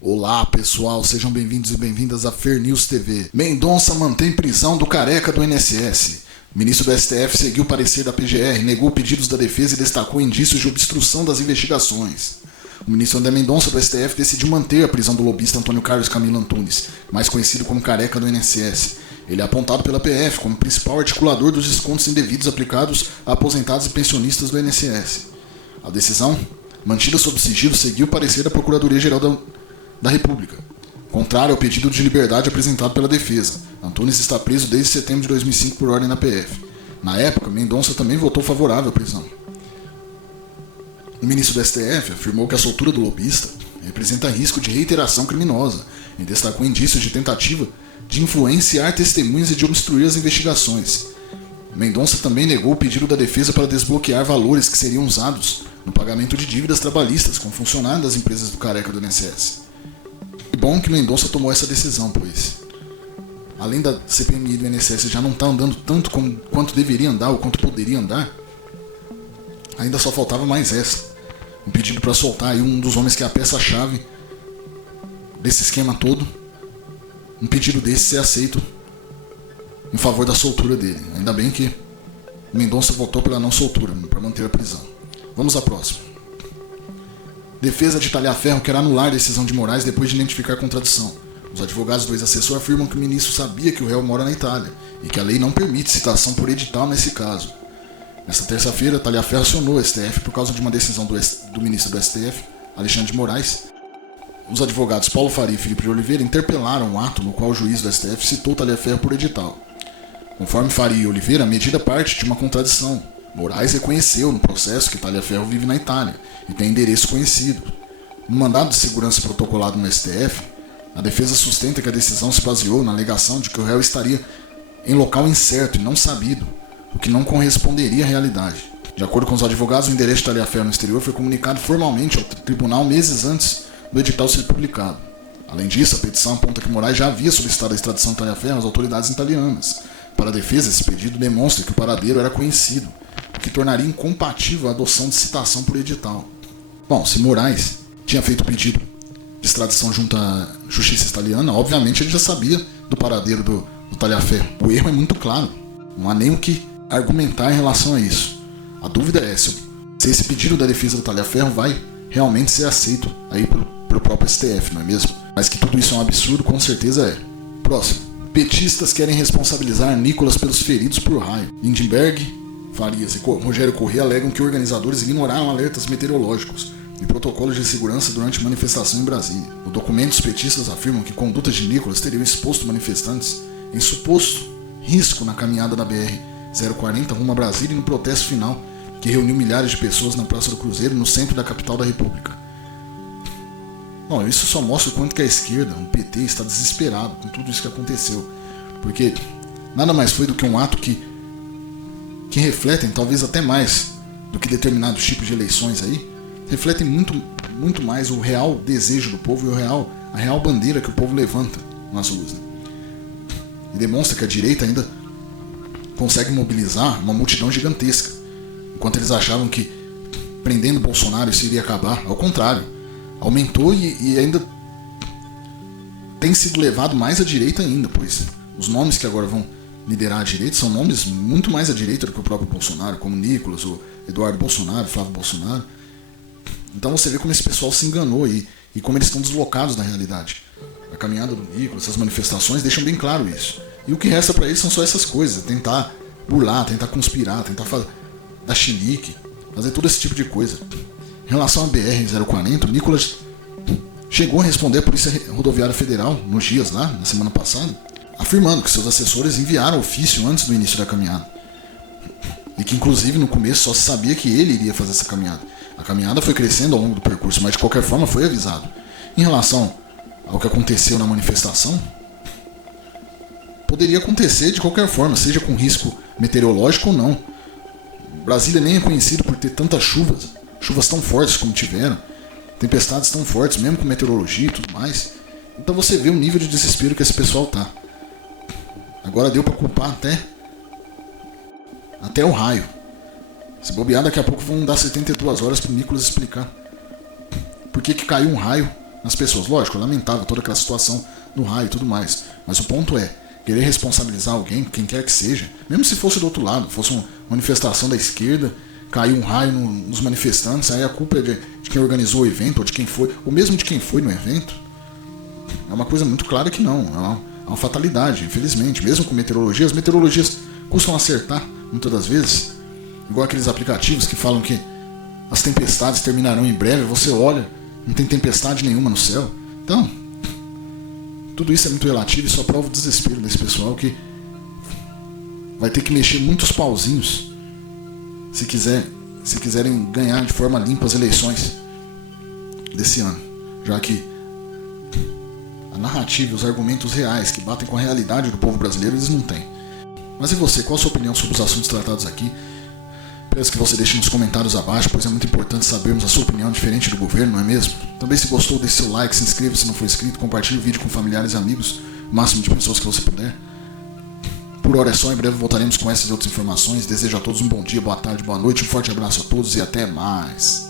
Olá pessoal, sejam bem-vindos e bem-vindas a Fer News TV. Mendonça mantém prisão do careca do INSS. O ministro do STF seguiu o parecer da PGR, negou pedidos da defesa e destacou indícios de obstrução das investigações. O ministro André Mendonça do STF decidiu manter a prisão do lobista Antônio Carlos Camilo Antunes, mais conhecido como careca do INSS. Ele é apontado pela PF como principal articulador dos descontos indevidos aplicados a aposentados e pensionistas do INSS. A decisão, mantida sob sigilo, seguiu o parecer da Procuradoria-Geral da República, contrário ao pedido de liberdade apresentado pela defesa. Antunes está preso desde setembro de 2005 por ordem da PF. Na época, Mendonça também votou favorável à prisão. O ministro do STF afirmou que a soltura do lobista representa risco de reiteração criminosa e destacou indícios de tentativa de influenciar testemunhas e de obstruir as investigações. Mendonça também negou o pedido da defesa para desbloquear valores que seriam usados no pagamento de dívidas trabalhistas com funcionários das empresas do careca do INSS. É bom que Mendonça tomou essa decisão, pois, além da CPMI do INSS já não está andando tanto quanto deveria andar ou quanto poderia andar, ainda só faltava mais essa. Um pedido para soltar aí um dos homens que é a peça-chave desse esquema todo. Um pedido desse ser aceito em favor da soltura dele. Ainda bem que Mendonça votou pela não soltura, para manter a prisão. Vamos à próxima. Defesa de Talhaferro quer anular a decisão de Moraes depois de identificar contradição. Os advogados do ex-assessor afirmam que o ministro sabia que o réu mora na Itália e que a lei não permite citação por edital nesse caso. Nesta terça-feira, Talhaferro acionou o STF por causa de uma decisão do ministro do STF, Alexandre de Moraes. Os advogados Paulo Faria e Felipe de Oliveira interpelaram o ato no qual o juiz do STF citou Talhaferro por edital. Conforme Faria e Oliveira, a medida parte de uma contradição. Moraes reconheceu no processo que Talhaferro vive na Itália e tem endereço conhecido. No mandado de segurança protocolado no STF, a defesa sustenta que a decisão se baseou na alegação de que o réu estaria em local incerto e não sabido, o que não corresponderia à realidade. De acordo com os advogados, o endereço de Talhaferro no exterior foi comunicado formalmente ao tribunal meses antes do edital ser publicado. Além disso, a petição aponta que Moraes já havia solicitado a extradição de Talhaferro às autoridades italianas. Para a defesa, esse pedido demonstra que o paradeiro era conhecido, o que tornaria incompatível a adoção de citação por edital. Bom, se Moraes tinha feito o pedido de extradição junto à justiça italiana, obviamente ele já sabia do paradeiro do Talhaferro. O erro é muito claro, não há nem o que argumentar em relação a isso. A dúvida é se esse pedido da defesa do Talhaferro vai realmente ser aceito aí pelo próprio STF, não é mesmo? Mas que tudo isso é um absurdo, com certeza é. Próximo. Petistas querem responsabilizar Nicolas pelos feridos por raio. Lindbergh, Farias e Rogério Corrêa alegam que organizadores ignoraram alertas meteorológicos e protocolos de segurança durante manifestação em Brasília. No documento, os petistas afirmam que condutas de Nicolas teriam exposto manifestantes em suposto risco na caminhada da BR-040 rumo a Brasília e no protesto final, que reuniu milhares de pessoas na Praça do Cruzeiro, no centro da capital da República. Bom, isso só mostra o quanto que a esquerda, o PT, está desesperado com tudo isso que aconteceu. Porque nada mais foi do que um ato que refletem, talvez até mais do que determinados tipos de eleições aí, refletem muito mais o real desejo do povo e a real bandeira que o povo levanta nas ruas. Né? E demonstra que a direita ainda consegue mobilizar uma multidão gigantesca. Enquanto eles achavam que prendendo Bolsonaro isso iria acabar, ao contrário, aumentou e ainda tem sido levado mais à direita ainda, pois os nomes que agora vão liderar a direita são nomes muito mais à direita do que o próprio Bolsonaro, como Nicolas, o Eduardo Bolsonaro, Flávio Bolsonaro. Então você vê como esse pessoal se enganou e como eles estão deslocados da realidade. A caminhada do Nicolas, essas manifestações deixam bem claro isso. E o que resta para eles são só essas coisas, tentar burlar, tentar conspirar, tentar dar chilique, fazer todo esse tipo de coisa. Em relação à BR-040, o Nicolas chegou a responder à Polícia Rodoviária Federal nos dias lá, na semana passada, afirmando que seus assessores enviaram ofício antes do início da caminhada. E que inclusive no começo só se sabia que ele iria fazer essa caminhada. A caminhada foi crescendo ao longo do percurso, mas de qualquer forma foi avisado. Em relação ao que aconteceu na manifestação, poderia acontecer de qualquer forma, seja com risco meteorológico ou não. Brasília nem é conhecido por ter tantas chuvas tão fortes como tiveram, tempestades tão fortes, mesmo com meteorologia e tudo mais. Então você vê o nível de desespero que esse pessoal tá. Agora deu pra culpar até o raio. Se bobear, daqui a pouco vão dar 72 horas pro Nicolas explicar por que caiu um raio nas pessoas. Lógico, é lamentável toda aquela situação no raio e tudo mais. Mas o ponto é, querer responsabilizar alguém, quem quer que seja, mesmo se fosse do outro lado, fosse uma manifestação da esquerda, caiu um raio nos manifestantes, aí a culpa é de quem organizou o evento, ou de quem foi, ou mesmo de quem foi no evento. É uma coisa muito clara que não, é uma fatalidade, infelizmente. Mesmo com meteorologia, as meteorologias custam acertar, muitas das vezes. Igual aqueles aplicativos que falam que as tempestades terminarão em breve, você olha, não tem tempestade nenhuma no céu. Então, tudo isso é muito relativo e só prova o desespero desse pessoal que vai ter que mexer muitos pauzinhos se quiserem ganhar de forma limpa as eleições desse ano, já que a narrativa e os argumentos reais que batem com a realidade do povo brasileiro eles não têm. Mas e você, qual a sua opinião sobre os assuntos tratados aqui? Peço que você deixe nos comentários abaixo, pois é muito importante sabermos a sua opinião diferente do governo, não é mesmo? Também, se gostou, deixe seu like, se inscreva se não for inscrito, compartilhe o vídeo com familiares e amigos, o máximo de pessoas que você puder. Por hora é só, em breve voltaremos com essas e outras informações. Desejo a todos um bom dia, boa tarde, boa noite, um forte abraço a todos e até mais.